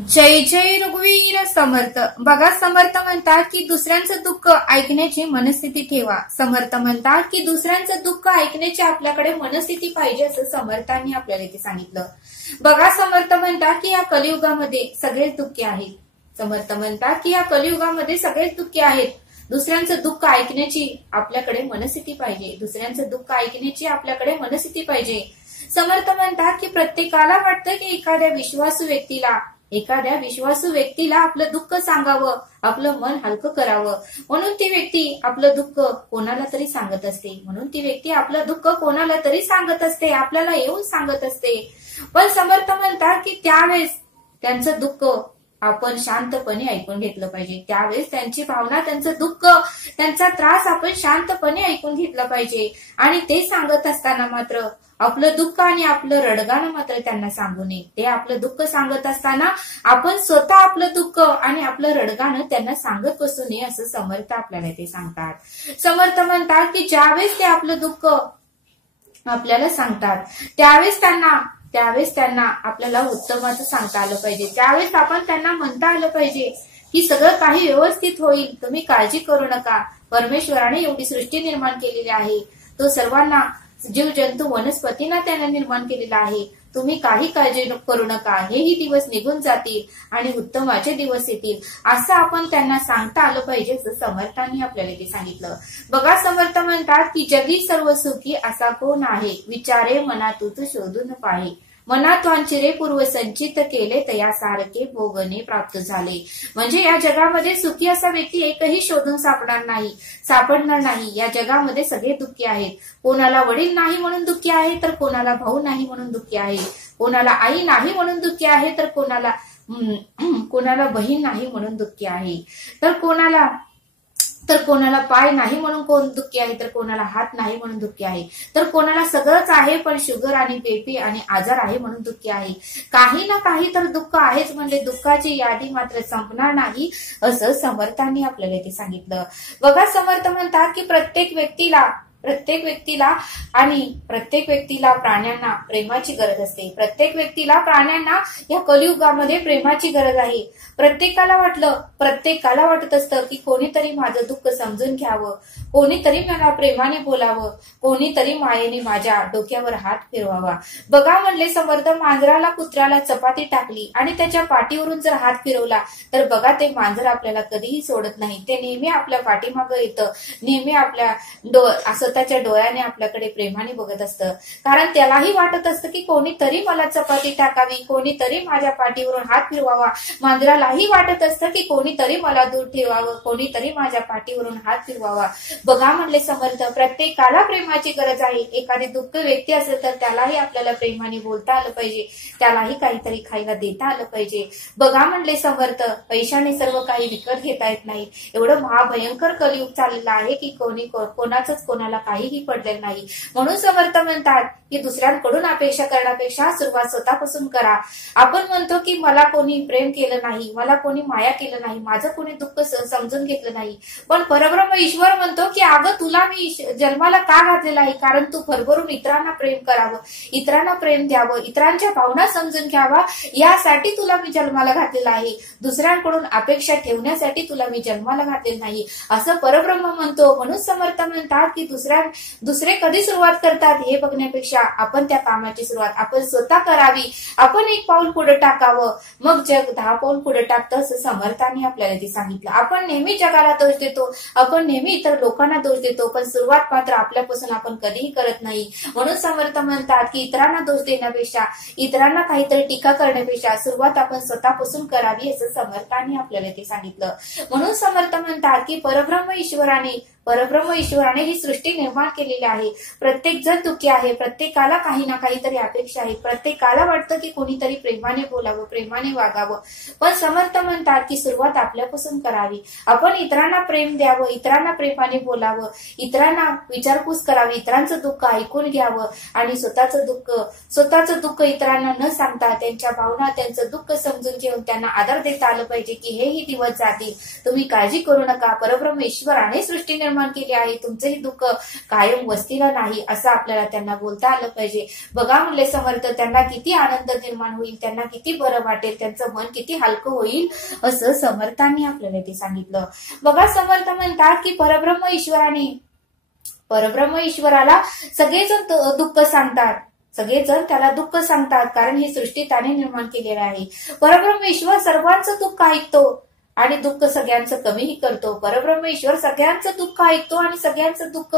जय जय रघुवीर समर्थ. बघा, समर्थ म्हणतात की दुसऱ्यांचं दुःख ऐकण्याची मनस्थिती ठेवा. समर्थ म्हणतात की दुसऱ्यांचं दुःख ऐकण्याची आपल्याकडे मनस्थिती पाहिजे, असं समर्थांनी आपल्याला इथे सांगितलं. बघा, समर्थ म्हणतात की या कलियुगामध्ये सगळेच दुःखी आहेत. समर्थ म्हणतात की या कलियुगामध्ये सगळेच दुःखी आहेत. दुसऱ्यांचं दुःख ऐकण्याची आपल्याकडे मनस्थिती पाहिजे. दुसऱ्यांचं दुःख ऐकण्याची आपल्याकडे मनस्थिती पाहिजे. समर्थ म्हणतात की प्रत्येकाला वाटतं की एखाद्या विश्वासू व्यक्तीला आपलं दुःख सांगावं, आपलं मन हलकं करावं, म्हणून ती व्यक्ती आपलं दुःख कोणाला तरी सांगत असते. आपल्याला येऊन सांगत असते. पण समर्थ म्हणतात की त्यावेळेस त्यांचं दुःख आपण शांतपणे ऐकून घेतलं पाहिजे. त्यावेळेस त्यांची भावना, त्यांचं दुःख, त्यांचा त्रास आपण शांतपणे ऐकून घेतलं पाहिजे. आणि ते सांगत असताना मात्र आपलं दुःख आणि आपलं रडगाणं मात्र त्यांना सांगू नये. ते आपलं दुःख सांगत असताना आपण स्वतः आपलं दुःख आणि आपलं रडगाणं त्यांना सांगत बसू नये, असं समर्थ आपल्याला ते सांगतात. समर्थ म्हणतात की ज्यावेळेस ते आपलं दुःख आपल्याला सांगतात त्यावेळेस त्यांना आपल्याला उत्तमाचं सांगता आलं पाहिजे. त्यावेळेस आपण त्यांना म्हणता आलं पाहिजे की सगळं काही व्यवस्थित होईल, तुम्ही काळजी करू नका. परमेश्वराने एवढी सृष्टी निर्माण केलेली आहे. तो सर्वांना, जीव जंतू वनस्पतींना त्याने निर्माण केलेला आहे. तुम्ही काही काळजी करू नका. हेही दिवस निघून जातील आणि उत्तमाचे दिवस येतील, असं आपण त्यांना सांगता आलं पाहिजे, असं समर्थांनी आपल्याला ते सांगितलं. बघा, समर्थ म्हणतात की जगी सर्व सुखी असा कोण आहे, विचारे मना तूच शोधून पाहे. मनात वांचिरे पूर्व संचित केले, तयासारखे भोगणे प्राप्त झाले. म्हणजे या जगामध्ये सुखी असा व्यक्ती एकही शोधून सापडणार नाही. या जगामध्ये सगळे दुःखी आहेत. कोणाला वडील नाही म्हणून दुःखी आहे, तर कोणाला भाऊ नाही म्हणून दुःखी आहे. कोणाला आई नाही म्हणून दुःखी आहे, तर कोणाला बहीण नाही म्हणून दुःखी आहे. तर कोणाला पाय नाही म्हणून कोण दुःखी आहे, तर कोणाला हात नाही म्हणून दुःखी आहे. तर कोणाला सगळंच आहे पण शुगर आणि बीपी आणि आजार आहे म्हणून दुःखी आहे. काही ना काही तर दुःख आहेच, म्हणजे दुःखाची यादी मात्र संपणार नाही, असं समर्थांनी आपल्याला ते सांगितलं. बघा, समर्थ म्हणतात की प्रत्येक व्यक्तीला प्राण्यांना प्रेमाची गरज असते. प्रत्येक व्यक्तीला प्राण्यांना या कलियुगामध्ये प्रेमाची गरज आहे. प्रत्येकाला वाटत असतं की कोणीतरी माझं दुःख समजून घ्यावं, कोणीतरी मला प्रेमाने बोलावं, कोणीतरी मायेने माझ्या डोक्यावर हात फिरवावा. बघा, म्हणले समर्थ, मांजराला कुत्र्याला चपाती टाकली आणि त्याच्या पाठीवरून जर हात फिरवला तर बघा, ते मांजर आपल्याला कधीही सोडत नाही. ते नेहमी आपल्या पाठीमागं येतं, नेहमी आपल्या स्वतःच्या डोळ्याने आपल्याकडे प्रेमाने बघत असतं. कारण त्यालाही वाटत असतं की कोणीतरी मला चपाती टाकावी, कोणीतरी माझ्या पाठीवरून हात फिरवावा. मांजरालाही वाटत असतं की कोणीतरी मला दूर ठेवावं, कोणीतरी माझ्या पाठीवरून हात फिरवावा. बघा, म्हणले समर्थ, प्रत्येकाला प्रेमाची गरज आहे. एखादी दुःख व्यक्ती असेल तर त्यालाही आपल्याला प्रेमाने बोलता आलं पाहिजे, त्यालाही काहीतरी खायला देता आलं पाहिजे. बघा, म्हणले समर्थ, पैशाने सर्व काही विकत घेता येत नाही. एवढं महाभयंकर कलियुग चाललेलं आहे की कोणाचंच कोणाला काहीही पडलेलं नाही. म्हणून समर्थ म्हणतात की दुसऱ्यांकडून अपेक्षा करण्यापेक्षा सुरुवात स्वतःपासून करा. आपण म्हणतो की मला कोणी प्रेम केलं नाही, मला कोणी माया केलं नाही, माझं कोणी दुःख समजून घेतलं नाही. पण परब्रह्म ईश्वर म्हणतो की अगं, तुला मी जन्माला का घातलेला आहे, कारण तू भरभरून इतरांना प्रेम करावं, इतरांना प्रेम द्यावं, इतरांच्या भावना समजून घ्यावा, यासाठी तुला मी जन्माला घातलेला आहे. दुसऱ्यांकडून अपेक्षा ठेवण्यासाठी तुला मी जन्माला घातलेलं नाही, असं परब्रह्म म्हणतो. म्हणून समर्थ म्हणतात की दुसरे कधी सुरुवात करतात हे बघण्यापेक्षा आपण त्या कामाची सुरुवात आपण स्वतः करावी. आपण एक पाऊल पुढे टाकावं, मग जग 10 पाऊल पुढे टाकतं, असं समर्थांनी आपल्याला ते सांगितलं. आपण नेहमी जगाला दोष देतो, आपण नेहमी इतर लोकांना दोष देतो, पण सुरुवात मात्र आपल्यापासून आपण कधीही करत नाही. म्हणून समर्थ म्हणतात की इतरांना दोष देण्यापेक्षा, इतरांना काहीतरी टीका करण्यापेक्षा सुरुवात आपण स्वतःपासून करावी, असं समर्थांनी आपल्याला ते सांगितलं. म्हणून समर्थ म्हणतात की परब्रह्म ईश्वराने ही सृष्टी निर्माण केलेली आहे. प्रत्येक जण दुःखी आहे, प्रत्येकाला काही ना काहीतरी अपेक्षा आहे, प्रत्येकाला वाटतं की कोणीतरी प्रेमाने बोलावं, प्रेमाने वागावं. पण समर्थ म्हणतात की सुरुवात आपल्यापासून करावी. आपण इतरांना प्रेम द्यावं, इतरांना प्रेमाने बोलावं, इतरांना विचारपूस करावी, इतरांचं दुःख ऐकून घ्यावं आणि स्वतःचं दुःख इतरांना न सांगता त्यांच्या भावना, त्यांचं दुःख समजून घेऊन त्यांना आदर देता आलं पाहिजे की हेही दिवस जातील, तुम्ही काळजी करू नका. परब्रह्म ईश्वराने सृष्टी निर्माण केली आहे, तुमचंही दुःख कायम वस्तीला नाही असं आपल्याला त्यांना बोलता आलं पाहिजे. बघा म्हणले समर्थ, त्यांना किती आनंद निर्माण होईल, त्यांना किती बरं वाटेल, त्यांचं मन किती हलकं होईल असं समर्थांनी आपल्याला ते सांगितलं. बघा समर्थ म्हणतात की परब्रह्म ईश्वराला सगळेजण दुःख सांगतात, सगळेजण त्याला दुःख सांगतात, कारण ही सृष्टी त्याने निर्माण केलेली आहे. परब्रह्म ईश्वर सर्वांचं दुःख ऐकतो आणि दुःख सगळ्यांचं कमीही करतो. परब्रह्म ईश्वर सगळ्यांचं दुःख ऐकतो आणि सगळ्यांचं दुःख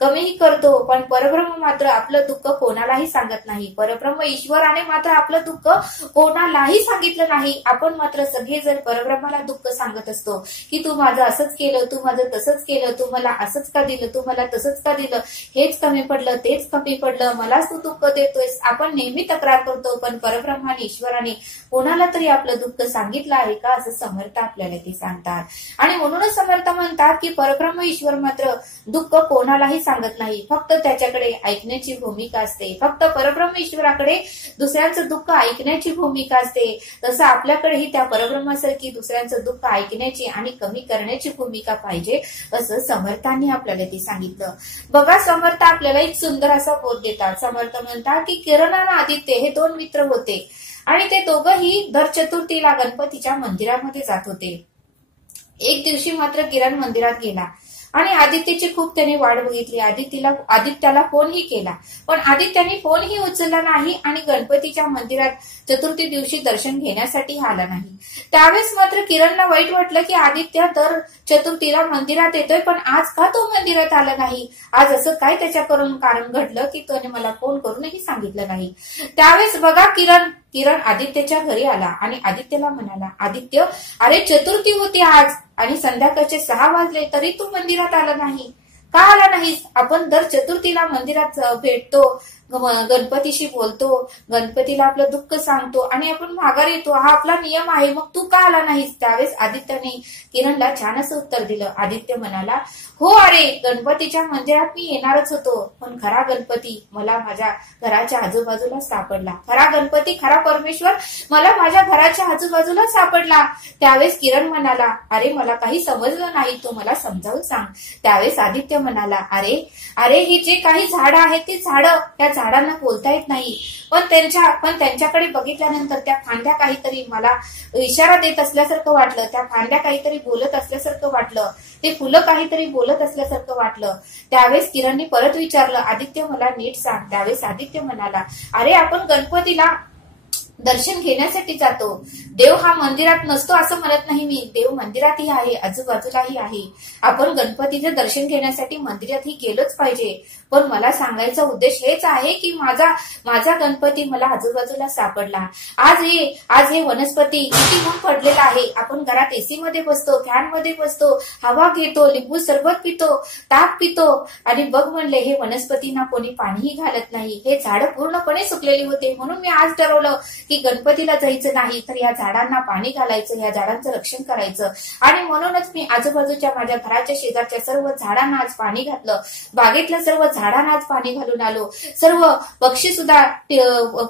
कमीही करतो, पण परब्रह्म मात्र आपलं दुःख कोणालाही सांगत नाही. परब्रह्म ईश्वराने मात्र आपलं दुःख कोणालाही सांगितलं नाही. आपण मात्र सगळेजण परब्रह्माला दुःख सांगत असतो की तू माझं असंच केलं, तू माझं तसंच केलं, तू मला असंच का दिलं, तू मला तसंच का दिलं, हेच कमी पडलं, तेच कमी पडलं, मलाच तू दुःख देतोयस. आपण नेहमी तक्रार करतो, पण परब्रह्माने ईश्वराने कोणाला तरी आपलं दुःख सांगितलं आहे का असं समर्थ आपल्याला ते सांगतात. आणि म्हणूनच समर्थ म्हणतात की परब्रह्म ईश्वर मात्र दुःख कोणालाही सांगत नाही, फक्त त्याच्याकडे ऐकण्याची भूमिका असते. फक्त परब्रह्म ईश्वराकडे दुसऱ्यांचं दुःख ऐकण्याची भूमिका असते, तसं आपल्याकडेही त्या परब्रह्मासारखी दुसऱ्यांचं दुःख ऐकण्याची आणि कमी करण्याची भूमिका पाहिजे असं समर्थांनी आपल्याला ते सांगितलं. बघा समर्थ आपल्याला एक सुंदर असा बोध देतात. समर्थ म्हणतात की किरण आणि आदित्य हे दोन मित्र होते आणि ते दोघंही दर चतुर्थीला गणपतीच्या मंदिरामध्ये जात होते. एक दिवशी मात्र किरण मंदिरात गेला आणि आदित्यची खूप त्याने वाट बघितली. आदित्याला फोनही केला, पण आदित्याने फोनही उचलला नाही आणि गणपतीच्या मंदिरात चतुर्थी दिवशी दर्शन घेण्यासाठी आला नाही. त्यावेळेस मात्र किरणला वाईट वाटलं की आदित्य दर चतुर्थीला मंदिरात येतोय, पण आज का तो मंदिरात आला नाही, आज असं काय त्याच्याकडून कारण घडलं की त्याने मला फोन करूनही सांगितलं नाही. त्यावेळेस बघा किरण आदित्यच्या घरी आला आणि आदित्यला म्हणाला, आदित्य, अरे चतुर्थी होती आज आणि संध्याकाळचे 6 वाजले तरी तू मंदिरात आला नाही, का आला नाहीस? आपण दर चतुर्थीला मंदिरात भेटतो, गणपतीशी बोलतो, गणपतीला आपलं दुःख सांगतो आणि आपण माघार येतो, हा आपला नियम आहे, मग तू का आला नाहीस? त्यावेळेस आदित्यने किरणला छान असं उत्तर दिलं. आदित्य म्हणाला, हो अरे, गणपतीच्या मंदिरात मी येणारच होतो, पण खरा गणपती मला माझ्या घराच्या आजूबाजूला सापडला. खरा गणपती, खरा परमेश्वर मला माझ्या घराच्या आजूबाजूला सापडला. त्यावेळेस किरण म्हणाला, अरे मला काही समजलं नाही, तू मला समजावून सांग. त्यावेळेस आदित्य म्हणाला, अरे हे जे काही झाडं आहेत ती झाडं, त्या झाडांना बोलता येत नाही, पण त्यांच्याकडे बघितल्यानंतर त्या फांद्या काहीतरी मला इशारा देत असल्यासारखं वाटलं, त्या फांद्या काहीतरी बोलत असल्यासारखं वाटलं, ते फुलं काहीतरी बोलत असल्यासारखं वाटलं. त्यावेळेस किरणने परत विचारलं, आदित्य मला नीट सांग. त्यावेळेस आदित्य म्हणाला, अरे आपण गणपतीला दर्शन घेण्यासाठी जातो, देव हा मंदिरात नसतो असं म्हणत नाही मी, देव मंदिरातही आहे, आजूबाजूलाही आहे. आपण गणपतीचे दर्शन घेण्यासाठी मंदिरातही गेलोच पाहिजे, पण मला सांगायचा उद्देश हेच आहे की माझा गणपती मला आजूबाजूला सापडला. आज हे वनस्पती किती ऊन पडलेलं आहे, आपण घरात एसी मध्ये बसतो, फॅन मध्ये बसतो, हवा घेतो, लिंबू सरबत पितो, ताक पितो आणि बघ म्हणले हे वनस्पतींना कोणी पाणीही घालत नाही, हे झाडं पूर्णपणे सुकलेली होते. म्हणून मी आज ठरवलं की गणपतीला जायचं नाही तर या झाडांना पाणी घालायचं, या झाडांचं रक्षण करायचं. आणि म्हणूनच मी आजूबाजूच्या माझ्या घराच्या शेजारच्या सर्व झाडांना आज पाणी घातलं, बागेतल्या सर्व झाडांना आज पाणी घालून आलो. सर्व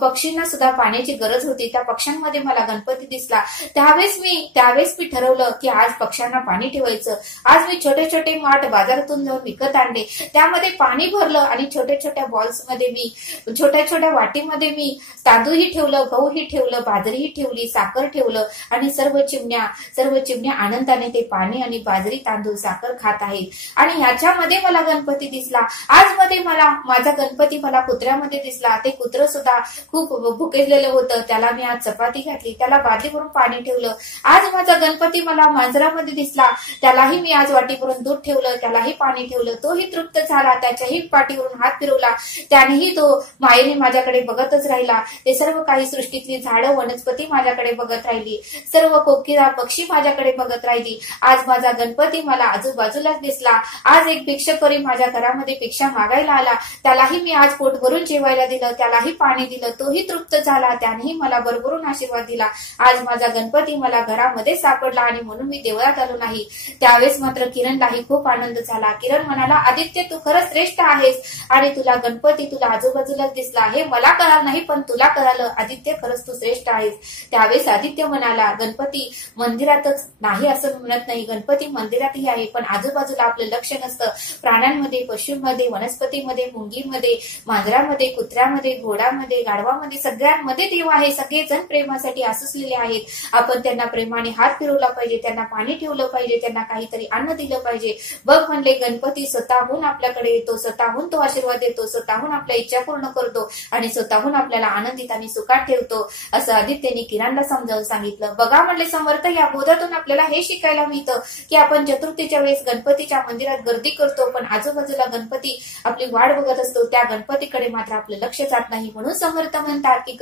पक्षींना सुद्धा पाण्याची गरज होती, त्या पक्ष्यांमध्ये मला गणपती दिसला. त्यावेळेस मी ठरवलं की आज पक्ष्यांना पाणी ठेवायचं. आज मी छोटे छोटे माठ बाजारातून जाऊन विकत आणले, त्यामध्ये पाणी भरलं आणि छोट्या छोट्या बॉल्स मध्ये मी, छोट्या छोट्या वाटीमध्ये मी तांदूळही ठेवलं, गहूही ठेवलं, बाजरीही ठेवली, साखर ठेवलं आणि सर्व चिमण्या आनंदाने ते पाणी आणि बाजरी, तांदूळ, साखर खात आहेत. आणि ह्याच्यामध्ये मला गणपती दिसला. आज मध्ये माझा गणपती मला कुत्र्यामध्ये दिसला. ते कुत्रं सुद्धा खूप भुकेलेलं होतं, त्याला मी आज चपाती घातली, त्याला बादलीवरून पाणी ठेवलं. आज माझा गणपती मला मांजरामध्ये दिसला, त्यालाही मी आज वाटीवरून दूध ठेवलं, त्यालाही पाणी ठेवलं, तोही तृप्त झाला, त्याच्याही पाठीवरून हात फिरवला, त्यानेही तो मायेने माझ्याकडे बघतच राहिला. ते सर्व काही सृष्टीतली झाडं, वनस्पती माझ्याकडे बघत राहिली, सर्व कोकिळा, पक्षी माझ्याकडे बघत राहिली. आज माझा गणपती मला आजूबाजूलाच दिसला. आज एक भिक्षकरी माझ्या घरामध्ये भिक्षा मागायला आला त्यालाही मी आज पोट भरून जेवायला दिलं, त्यालाही पाणी दिलं, तोही तृप्त झाला, त्यानेही मला भरभरून आशीर्वाद दिला. आज माझा गणपती मला घरामध्ये सापडला आणि म्हणून मी देवळात आलो नाही. त्यावेळेस मात्र किरणलाही खूप आनंद झाला. किरण म्हणाला, आदित्य तू खरंच श्रेष्ठ आहेस आणि तुला गणपती तुला आजूबाजूलाच दिसला. हे मला कळालं नाही पण तुला कळालं. आदित्य खरंच तू श्रेष्ठ आहेस. त्यावेळेस आदित्य म्हणाला, गणपती मंदिरातच नाही असं म्हणत नाही, गणपती मंदिरातही आहे पण आजूबाजूला आपलं लक्ष नसतं. प्राण्यांमध्ये, पशूंमध्ये, वनस्पतीमध्ये, मुंगीमध्ये, मांजरामध्ये, कुत्र्यामध्ये, घोडामध्ये, गाढवामध्ये सगळ्यांमध्ये देव आहे. सगळेजण प्रेमासाठी आसुसलेले आहेत. आपण त्यांना प्रेमाने हात फिरवला पाहिजे, त्यांना पाणी ठेवलं पाहिजे, त्यांना काहीतरी अन्न दिलं पाहिजे. बघ म्हणले, गणपती स्वतःहून आपल्याकडे येतो, स्वतःहून तो आशीर्वाद देतो, स्वतःहून आपल्या इच्छा पूर्ण करतो आणि स्वतःहून आपल्याला आनंदित आणि सुखात ठेवतो असं आदित्यने किरणला समजावून सांगितलं. बघा म्हणले समर्थ, या बोधातून आपल्याला हे शिकायला मिळतं की आपण चतुर्थीच्या वेळेस गणपतीच्या मंदिरात गर्दी करतो पण आजूबाजूला गणपती आपली वाट बघत असतो, त्या गणपतीकडे मात्र आपलं लक्ष जात नाही. म्हणून समर्थ म्हणतात की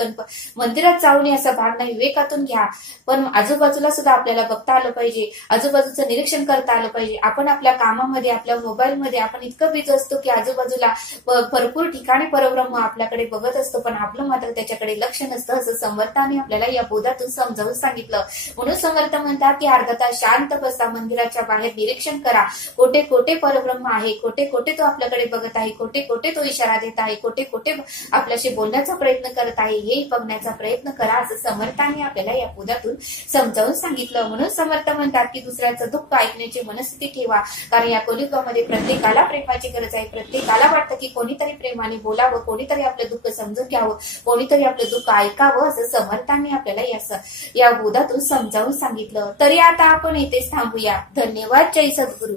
मंदिरात जाऊ नये असा भाग नाही, विवेकातून घ्या, पण आजूबाजूला सुद्धा आपल्याला बघता आलं पाहिजे, आजूबाजूचं निरीक्षण करता आलं पाहिजे. आपण आपल्या कामामध्ये, आपल्या मोबाईलमध्ये आपण इतकं बिझी असतो की आजूबाजूला भरपूर ठिकाणी परब्रह्म आपल्याकडे बघत असतो पण आपलं मात्र त्याच्याकडे लक्ष नसतं असं समर्थाने आपल्याला या बोधातून समजावून सांगितलं. म्हणून समर्थ म्हणतात की अर्धा तास शांत बसा, मंदिराच्या बाहेर निरीक्षण करा, कोठे कोठे परब्रह्म आहे, कोठे कोठे तो आपल्याकडे बघत आहे, कोठे कोठे तो इशारा देत आहे, कोठे कोठे आपल्याशी बोलण्याचा प्रयत्न करत आहे, हे बघण्याचा प्रयत्न करा असं समर्थाने आपल्याला या बोधातून समजावून सांगितलं. म्हणून समर्थ म्हणतात की दुसऱ्याचं दुःख ऐकण्याची मनस्थिती ठेवा, कारण या कलियुगामध्ये प्रत्येकाला प्रेमाची गरज आहे. प्रत्येकाला वाटतं की कोणीतरी प्रेमाने बोलावं, कोणीतरी आपलं दुःख समजून घ्यावं, कोणीतरी आपलं दुःख ऐकावं असं समर्थांनी आपल्याला या बोधातून समजावून सांगितलं. तरी आता आपण इथेच थांबूया. धन्यवाद. जय सद्गुरू.